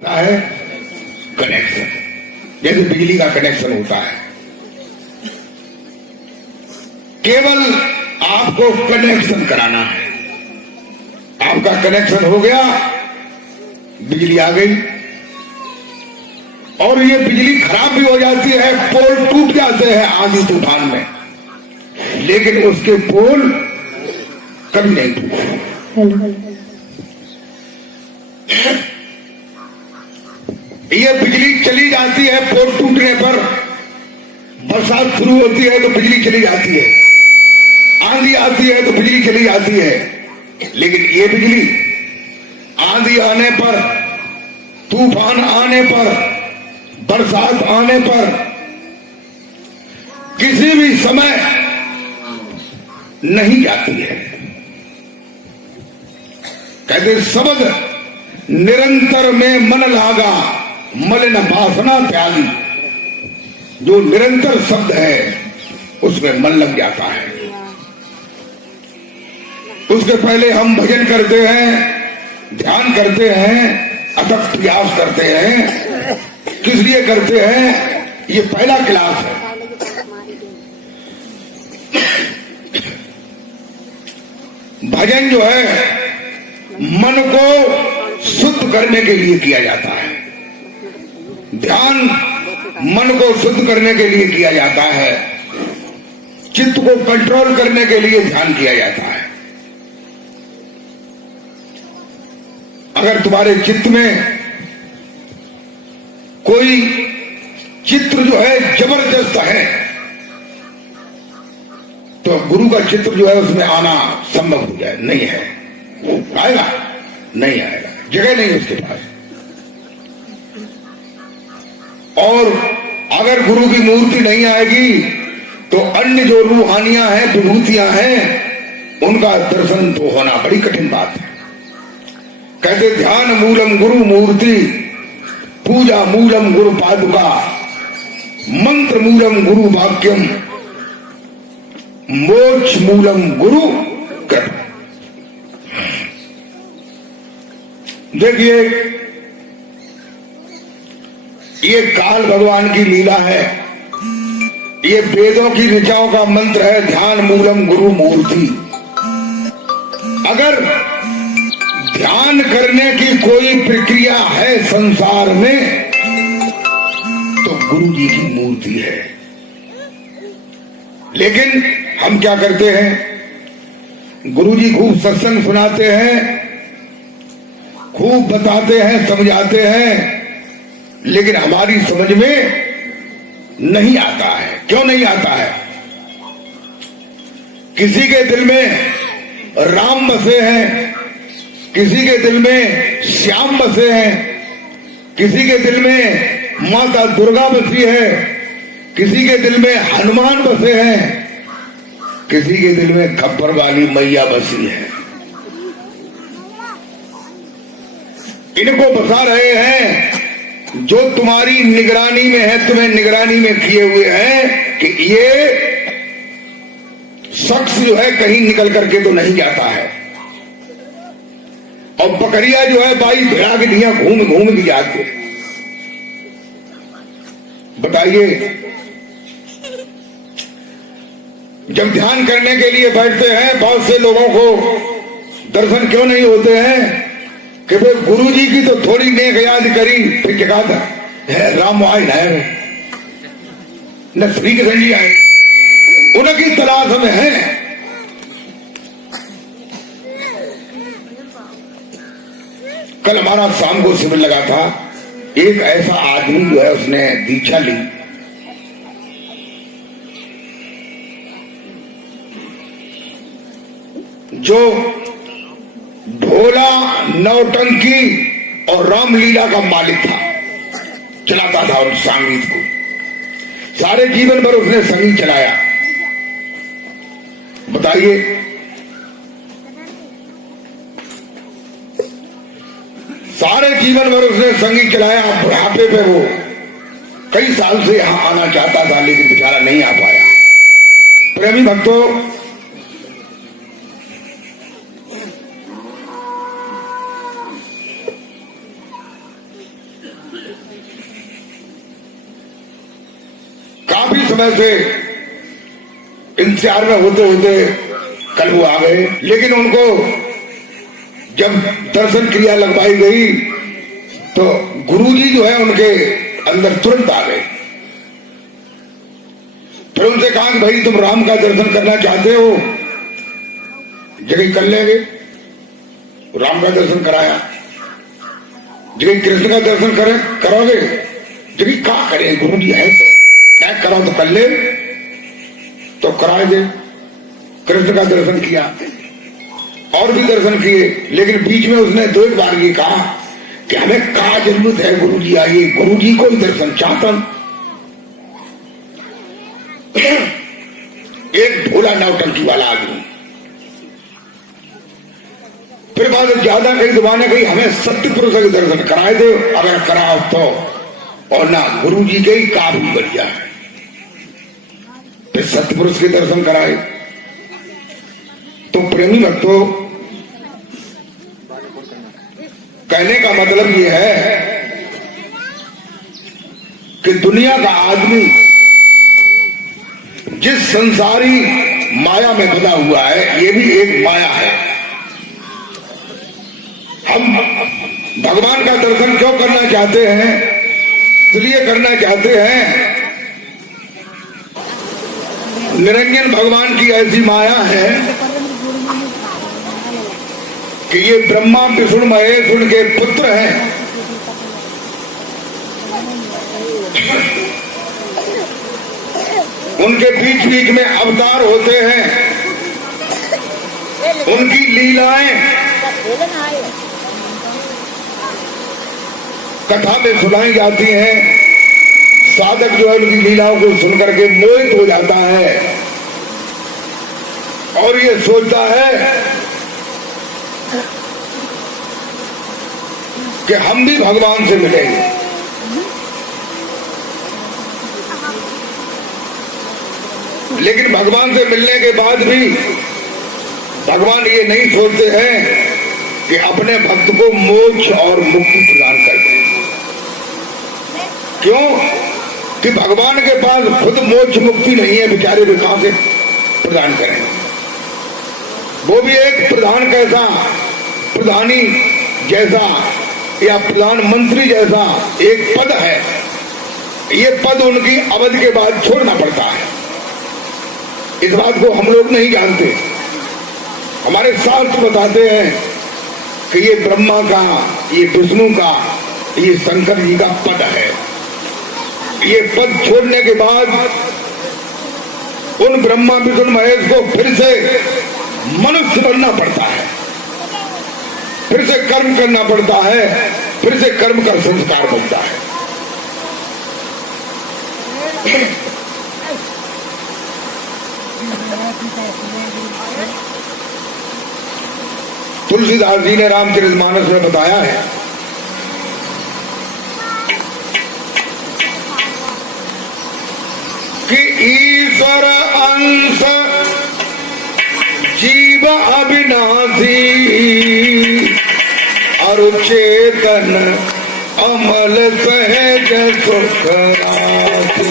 है कनेक्शन, जैसे बिजली का कनेक्शन होता है। केवल आपको कनेक्शन कराना है, आपका कनेक्शन हो गया, बिजली आ गई। और ये बिजली खराब भी हो जाती है, पोल टूट जाते हैं आंधी तूफान में, लेकिन उसके पोल कभी नहीं टूटे। ये बिजली चली जाती है पोल टूटने पर, बरसात शुरू होती है तो बिजली चली जाती है, आंधी आती है तो बिजली चली जाती है। लेकिन ये बिजली आंधी आने पर, तूफान आने पर, बरसात आने पर, किसी भी समय नहीं जाती है। कहते शब्द निरंतर में मन लागा, मलिन वासना त्यागी। जो निरंतर शब्द है उसमें मन लग जाता है। उसके पहले हम भजन करते हैं, ध्यान करते हैं, अथक प्रयास करते हैं। किस लिए करते हैं? ये पहला क्लास है। भजन जो है मन को शुद्ध करने के लिए किया जाता है, ध्यान मन को शुद्ध करने के लिए किया जाता है, चित्त को कंट्रोल करने के लिए ध्यान किया जाता है। अगर तुम्हारे चित्त में कोई चित्र जो है जबरदस्त है, तो गुरु का चित्र जो है उसमें आना संभव हो जाए, नहीं है, आएगा नहीं आएगा, जगह नहीं उसके पास। और अगर गुरु की मूर्ति नहीं आएगी तो अन्य जो रूहानियां हैं, विभूतियां हैं, उनका दर्शन तो होना बड़ी कठिन बात है। कहते ध्यान मूलम गुरु मूर्ति, पूजा मूलम गुरु पादुका, मंत्र मूलम गुरु वाक्यम, मोक्ष मूलम गुरु कृपा। देखिए, ये काल भगवान की लीला है, ये वेदों की ऋचाओं का मंत्र है, ध्यान मूलम गुरु मूर्ति। अगर ध्यान करने की कोई प्रक्रिया है संसार में तो गुरु जी की मूर्ति है। लेकिन हम क्या करते हैं? गुरु जी खूब सत्संग सुनाते हैं, खूब बताते हैं, समझाते हैं, लेकिन हमारी समझ में नहीं आता है। क्यों नहीं आता है? किसी के दिल में राम बसे हैं, किसी के दिल में श्याम बसे हैं, किसी के दिल में माता दुर्गा बसी है, किसी के दिल में हनुमान बसे हैं, किसी के दिल में खप्पर वाली मैया बसी है। इनको बसा रहे हैं जो तुम्हारी निगरानी में है, तुम्हें निगरानी में किए हुए हैं कि ये शख्स जो है कहीं निकल करके तो नहीं जाता है। और बकरिया जो है बाई भिड़ा के दिया घूम घूम के जाते। बताइए, जब ध्यान करने के लिए बैठते हैं, बहुत से लोगों को दर्शन क्यों नहीं होते हैं कि भाई गुरु जी की तो थोड़ी नेक याद करी, फिर क्या कहा था, राम आए न श्री कृष्ण जी आए, उनकी तलाश में है। कल हमारा शाम को शिविर लगा था, एक ऐसा आदमी जो है उसने दीक्षा ली, जो भोला, नौटंकी और रामलीला का मालिक था, चलाता था उस संगीत को, सारे जीवन भर उसने संगीत चलाया। बताइए, सारे जीवन भर उसने संगीत चलाया। बुढ़ापे पे वो कई साल से यहां आना चाहता था, लेकिन बेचारा नहीं आ पाया। प्रेमी भक्तों, काफी समय से इंतजार में होते होते कल वो आ गए, लेकिन उनको जब दर्शन क्रिया लगवाई गई तो गुरुजी जो है उनके अंदर तुरंत आ गए। फिर उनसे कहा कि भाई तुम राम का दर्शन करना चाहते हो, जगह कर लेंगे। राम का दर्शन कराया, जगह कृष्ण का दर्शन करोगे, जगह क्या करें, गुरुजी है तो क्या करो तो कर ले, तो करा दे। कृष्ण का दर्शन किया और भी दर्शन किए, लेकिन बीच में उसने 2 बार ये कहा कि हमें कहा जरूरत है गुरुजी आइए, गुरुजी को भी दर्शन चाहता। एक भोला नौटंकी वाला आदमी। फिर बाद ज्यादा कई दुकानें कही हमें सत्य पुरुष के दर्शन कराए दे, अगर कराओ तो, और ना गुरुजी के ही काफी बढ़िया है। फिर सत्य पुरुष के दर्शन कराए। तो प्रेमी भक्तों, कहने का मतलब यह है कि दुनिया का आदमी जिस संसारी माया में बंधा हुआ है, ये भी एक माया है। हम भगवान का दर्शन क्यों करना चाहते हैं? इसलिए करना चाहते हैं, निरंजन भगवान की ऐसी माया है कि ये ब्रह्मा विष्णु महेश उनके पुत्र हैं। उनके बीच बीच में अवतार होते हैं, उनकी लीलाएं कथा में सुनाई जाती हैं। साधक जो है उनकी लीलाओं को सुनकर के मोहित हो जाता है और ये सोचता है कि हम भी भगवान से मिलेंगे। लेकिन भगवान से मिलने के बाद भी भगवान ये नहीं सोचते हैं कि अपने भक्त को मोक्ष और मुक्ति प्रदान कर दें। क्यों? कि भगवान के पास खुद मोक्ष मुक्ति नहीं है, बेचारे भी कहां से प्रदान करें। वो भी एक प्रधान कैसा, प्रधानी जैसा या प्रधानमंत्री जैसा एक पद है। ये पद उनकी अवधि के बाद छोड़ना पड़ता है। इस बात को हम लोग नहीं जानते। हमारे शास्त्र बताते हैं कि ये ब्रह्मा का, ये विष्णु का, ये शंकर जी का पद है। ये पद छोड़ने के बाद उन ब्रह्मा विष्णु महेश को फिर से मनुष्य बनना पड़ता है, फिर से कर्म करना पड़ता है, फिर से कर्म का संस्कार बनता है। तुलसीदास जी ने रामचरितमानस में बताया है कि ईश्वर अंश जीव अविनाशी अरुचेतन अमल सहज सुख राशि।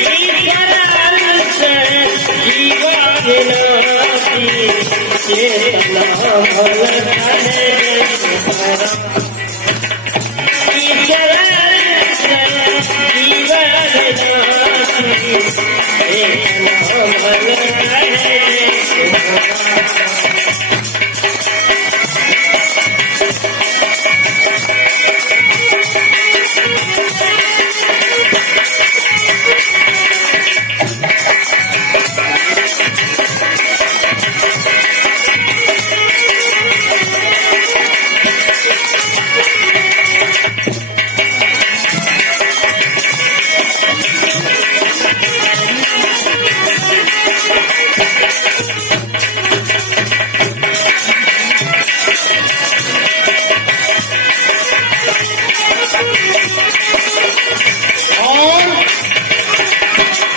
ईश्वर अंश जीव अविनाशी चेतन अमल सहज सुख राशि।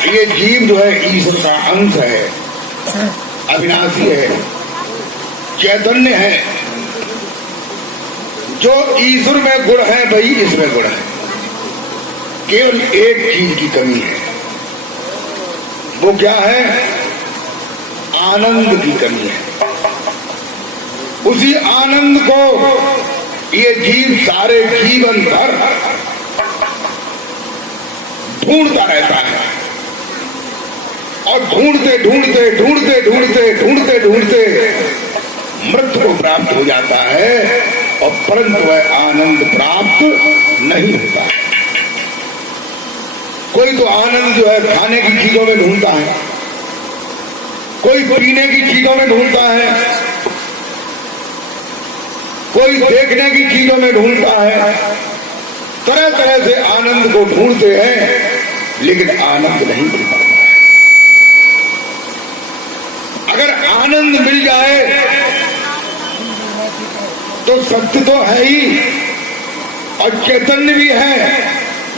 ये जीव जो है ईश्वर का अंश है, अविनाशी है, चैतन्य है, जो ईश्वर में गुण है वही इसमें गुण है। केवल एक चीज की कमी है, वो क्या है? आनंद की कमी है। उसी आनंद को ये जीव सारे जीवन भर ढूंढता रहता है और ढूंढते ढूंढते ढूंढते ढूंढते ढूंढते ढूंढते मृत्यु को प्राप्त हो जाता है और परंतु वह आनंद प्राप्त नहीं होता। कोई तो आनंद जो है खाने की चीजों में ढूंढता है, कोई पीने की चीजों में ढूंढता है, कोई देखने की चीजों में ढूंढता है। तरह तरह से आनंद को ढूंढते हैं लेकिन आनंद नहीं मिल पाता। अगर आनंद मिल जाए तो सत्य तो है ही और चैतन्य भी है,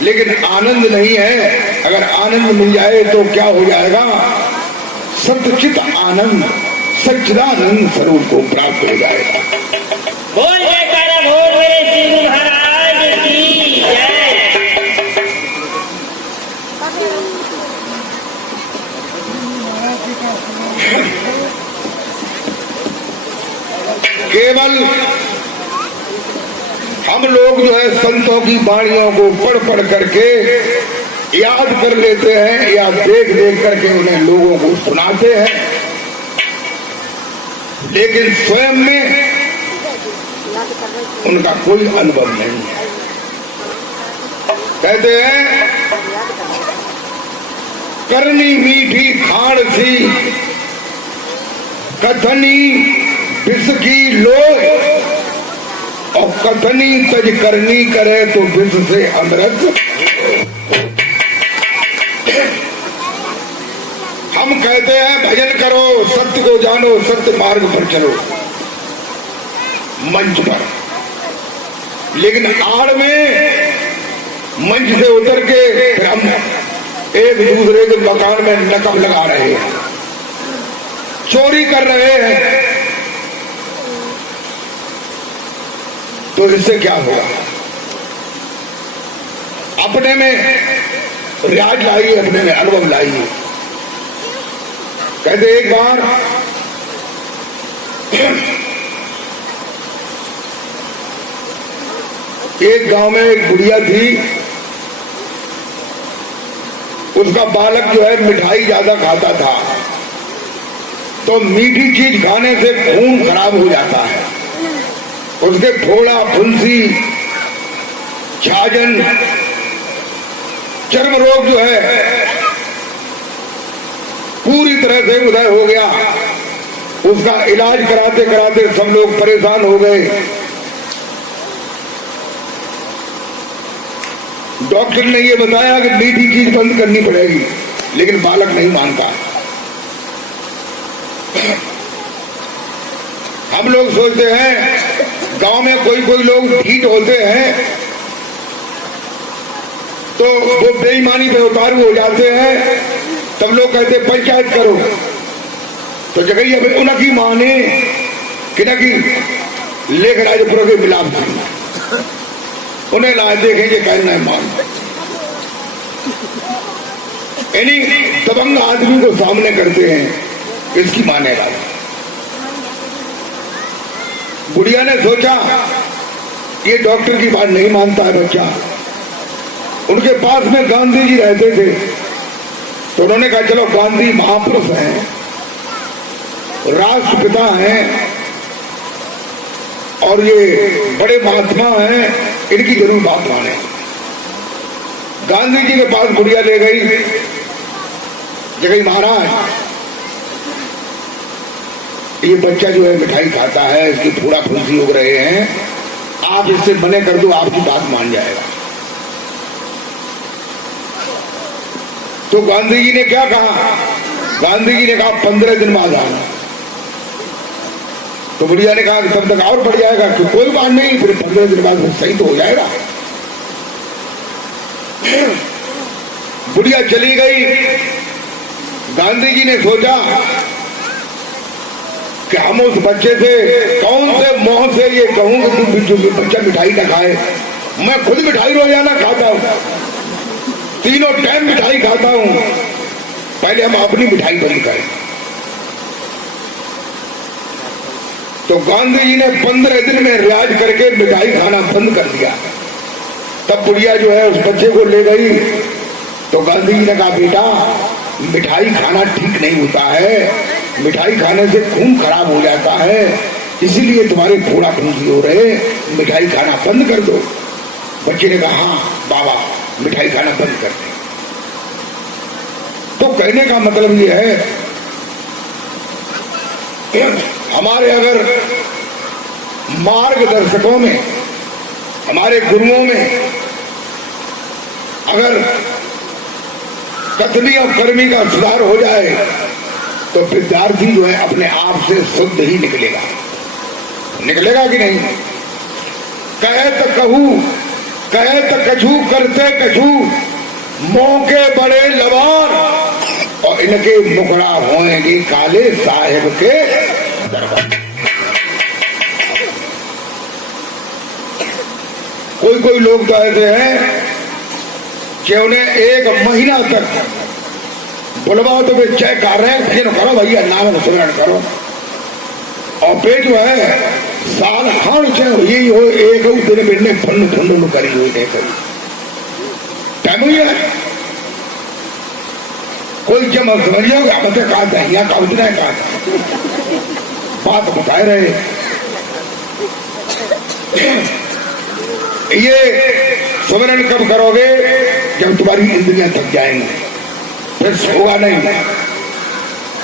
लेकिन आनंद नहीं है। अगर आनंद मिल जाए तो क्या हो जाएगा? सत्यचित आनंद, सच्चिदानंद स्वरूप को प्राप्त हो जाएगा। बोल जयकारा बोल मेरे शिव महाराज की जय। केवल हम लोग जो है संतों की वाणियों को पढ़ पढ़ करके याद कर लेते हैं या देख देख करके उन्हें लोगों को सुनाते हैं, लेकिन स्वयं में उनका कोई अनुभव नहीं है। कहते हैं करनी मीठी खाड़ सी कथनी विष की लो और कथनी तज करनी करे तो विष से अमृत। हम कहते हैं भजन करो, सत्य को जानो, सत्य मार्ग पर चलो मंच पर, लेकिन आड़ में मंच से उतर के फिर हम एक दूसरे के मकान में नकब लगा रहे हैं, चोरी कर रहे हैं। तो इससे क्या होगा? अपने में रियाज लाइए, अपने में अनुभव लाइए। कहते एक बार एक गांव में एक बुढ़िया थी, उसका बालक जो है मिठाई ज्यादा खाता था, तो मीठी चीज खाने से खून खराब हो जाता है। उसके फोड़ा, फुंसी, छाजन, चर्म रोग जो है पूरी तरह से उदय हो गया। उसका इलाज कराते कराते सब लोग परेशान हो गए। डॉक्टर ने ये बताया कि मीठी चीज बंद करनी पड़ेगी, लेकिन बालक नहीं मानता। हम लोग सोचते हैं गांव में कोई कोई लोग ढीठ होते हैं तो वो बेईमानी पे उतारू हो जाते हैं, तब लोग कहते पंचायत करो। तो जगह अब उनकी माने कि न कि लेख राजपुर के मिलाप थी, उन्हें लाए देखेंगे कहना है मान। यानी दबंग आदमी को सामने करते हैं, इसकी माने वाला। बुढ़िया ने सोचा ये डॉक्टर की बात नहीं मानता है बच्चा। उनके पास में गांधी जी रहते थे, तो उन्होंने कहा चलो गांधी महापुरुष हैं, राष्ट्रपिता हैं और ये बड़े महात्मा हैं, इनकी जरूर बात माने। गांधी जी के पास बुढ़िया ले गई, जगह महाराज ये बच्चा जो है मिठाई खाता है, इसकी थोड़ा फुंसी हो रहे हैं, आप इससे मने कर दो, आपकी बात मान जाएगा। तो गांधी जी ने क्या कहा? गांधी जी ने कहा 15 दिन बाद आना। तो बुढ़िया ने कहा कि तब तक और बढ़ जाएगा। कि कोई बात नहीं, फिर 15 दिन बाद सही तो हो जाएगा। बुढ़िया चली गई। गांधी जी ने सोचा कि हम उस बच्चे से कौन से मोह से ये कहूं कि तू बच्चा मिठाई ना खाए। मैं खुद मिठाई रोजाना खाता हूं, तीनों टाइम मिठाई खाता हूं। पहले हम अपनी मिठाई बंद करें। तो गांधी जी ने 15 दिन में रियाज करके मिठाई खाना बंद कर दिया। तब बुढ़िया जो है उस बच्चे को ले गई। तो गांधी जी ने कहा, बेटा मिठाई खाना ठीक नहीं होता है, मिठाई खाने से खून खराब हो जाता है, इसीलिए तुम्हारे फोड़ा फूंसी हो रहे, मिठाई खाना बंद कर दो। बच्चे ने कहा, हाँ बाबा मिठाई खाना बंद कर दे। तो कहने का मतलब ये है कि हमारे अगर मार्गदर्शकों में, हमारे गुरुओं में अगर कथनी और कर्मी का सुधार हो जाए तो विद्यार्थी जो है अपने आप से शुद्ध ही निकलेगा। निकलेगा कि नहीं? कहे तो कहू, कहे तो कछू, करते कछू, मौके बड़े लबार, और इनके मुकड़ा होएंगे काले साहेब के दरबार। कोई कोई लोग तो ऐसे हैं कि उन्हें 1 महीना तक बुलवाओ तो वे चय कर रहे हैं, भजन करो भैया, नाम स्मरण करो, और वे जो है साल खान यही हो एक दिन बिरने फन फुंड करी हुई नहीं करी टाइम हुई है। कोई जब समझिए बताए कहा था, यहाँ का उतना कहा था, बात बताए रहे। ये सुमरन कब करोगे? जब तुम्हारी इंद्रियां थक जाएंगी, फिर होगा नहीं,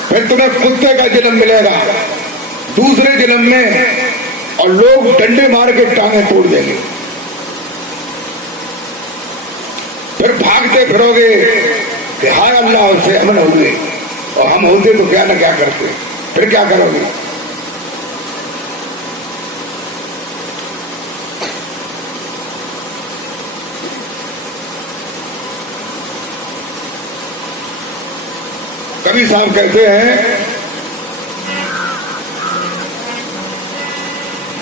फिर तुम्हें कुत्ते का जन्म मिलेगा दूसरे जन्म में, और लोग डंडे मार के टांगे तोड़ देंगे। फिर भागते फिरोगे कि हाय अल्लाह से हम हो गए, और हम होते तो क्या ना क्या करते, फिर क्या करोगे? कवि साहब कहते हैं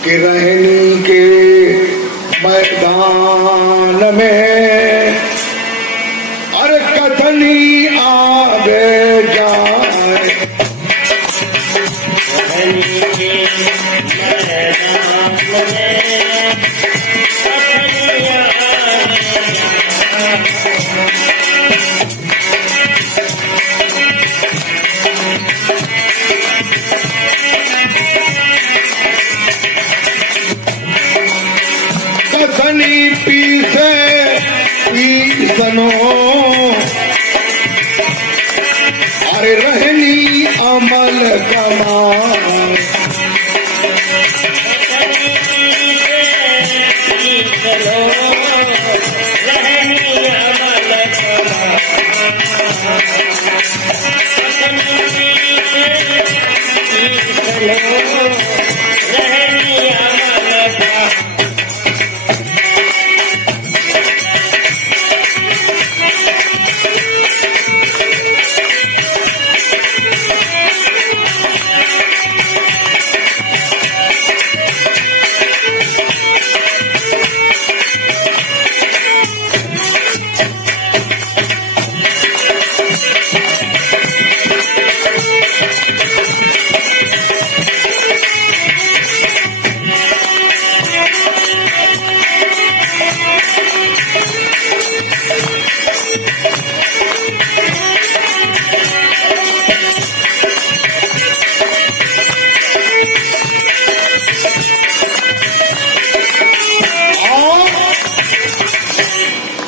कि रहनी के मैदान में अरे कथनी आगे जाए, रहनी के मैदान में कथनी आगे कथनी पीसे पीसनो, अरे रहनी अमल कमाए,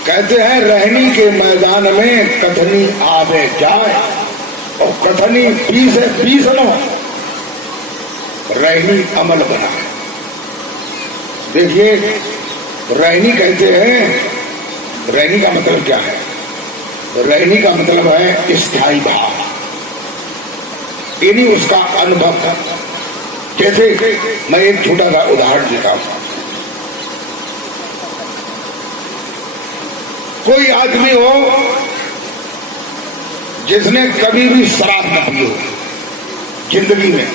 कहते हैं रहनी के मैदान में कथनी आवे जाए, और कथनी पीसे पीसनो, रहनी अमल बनाए। देखिए रहनी कहते हैं, रहनी का मतलब क्या है? रहनी का मतलब है स्थायी भाव, यानी उसका अनुभव। जैसे मैं एक छोटा सा उदाहरण देता हूं। कोई आदमी हो जिसने कभी भी शराब न पी हो जिंदगी में,